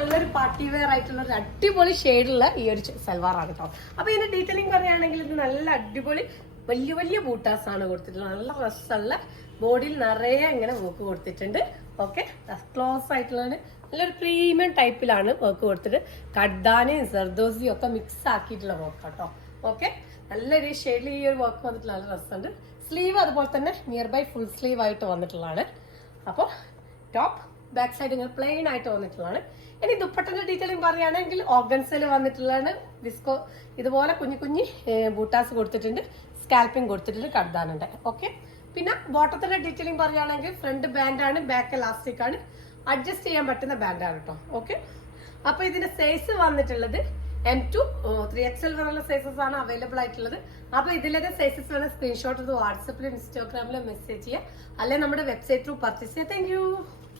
നല്ലൊരു party wear ആയിട്ടുള്ള ഒരു അടിപൊളി ഷെയ്ഡുള്ള ഈ ഒരു സൽവാറാണ് കേട്ടോ. അപ്പൊ ഇതിന്റെ ഡീറ്റെയിലിംഗ് പറയുകയാണെങ്കിൽ ഇത് നല്ല അടിപൊളി വലിയ വലിയ ബൂട്ടാസ് ആണ് കൊടുത്തിട്ടുള്ളത്. നല്ല രസമുള്ള ബോഡിയിൽ നിറയെ ഇങ്ങനെ വർക്ക് കൊടുത്തിട്ടുണ്ട്. ഓക്കെ, ക്ലോസ് ആയിട്ടുള്ളതാണ്. നല്ലൊരു പ്രീമിയം ടൈപ്പിലാണ് വർക്ക് കൊടുത്തിട്ട് കഡ്ദാനയും സർദോസിയും ഒക്കെ മിക്സ് ആക്കിയിട്ടുള്ള വർക്ക് കേട്ടോ. ഓക്കെ, നല്ലൊരു ഷെയ്ഡിൽ ഈ ഒരു വർക്ക് വന്നിട്ടുള്ള നല്ല രസമുണ്ട്. സ്ലീവ് അതുപോലെ തന്നെ നിയർ ബൈ ഫുൾ സ്ലീവ് ആയിട്ട് വന്നിട്ടുള്ളതാണ്. അപ്പോൾ ടോപ്പ് ബാക്ക് സൈഡ് ഇങ്ങനെ പ്ലെയിൻ ആയിട്ട് വന്നിട്ടുള്ളതാണ്. ഇനി ദുപ്പട്ടന്റെ ഡീറ്റെയിലിംഗ് പറയുകയാണെങ്കിൽ ഓർഗൻസിൽ വന്നിട്ടുള്ളതാണ്. വിസ്കോ ഇതുപോലെ കുഞ്ഞു കുഞ്ഞി ബൂട്ടാസ് കൊടുത്തിട്ടുണ്ട്, സ്കാൽപ്പിംഗ് കൊടുത്തിട്ടുണ്ട്, കഡ്ദാനുണ്ട്. ഓക്കെ, പിന്നെ ബോട്ടത്തിന്റെ ഡീറ്റെയിലിംഗ് പറയുകയാണെങ്കിൽ ഫ്രണ്ട് ബാൻഡാണ്, ബാക്ക് എലാസ്റ്റിക് ആണ്, അഡ്ജസ്റ്റ് ചെയ്യാൻ പറ്റുന്ന ബാൻഡാണ് കേട്ടോ. ഓക്കെ, അപ്പൊ ഇതിന്റെ സൈസ് വന്നിട്ടുള്ളത് M2 3XL വരെയുള്ള സൈസസ് ആണ് അവൈലബിൾ ആയിട്ടുള്ളത്. അപ്പൊ ഇതിലേത് സൈസസ് വേണം സ്ക്രീൻഷോട്ട് വാട്സപ്പിലും ഇൻസ്റ്റാഗ്രാമിലും മെസ്സേജ് ചെയ്യുക, അല്ലെങ്കിൽ നമ്മുടെ വെബ്സൈറ്റ് ത്രൂ പർച്ചേസ് ചെയ്യുക. Thank you.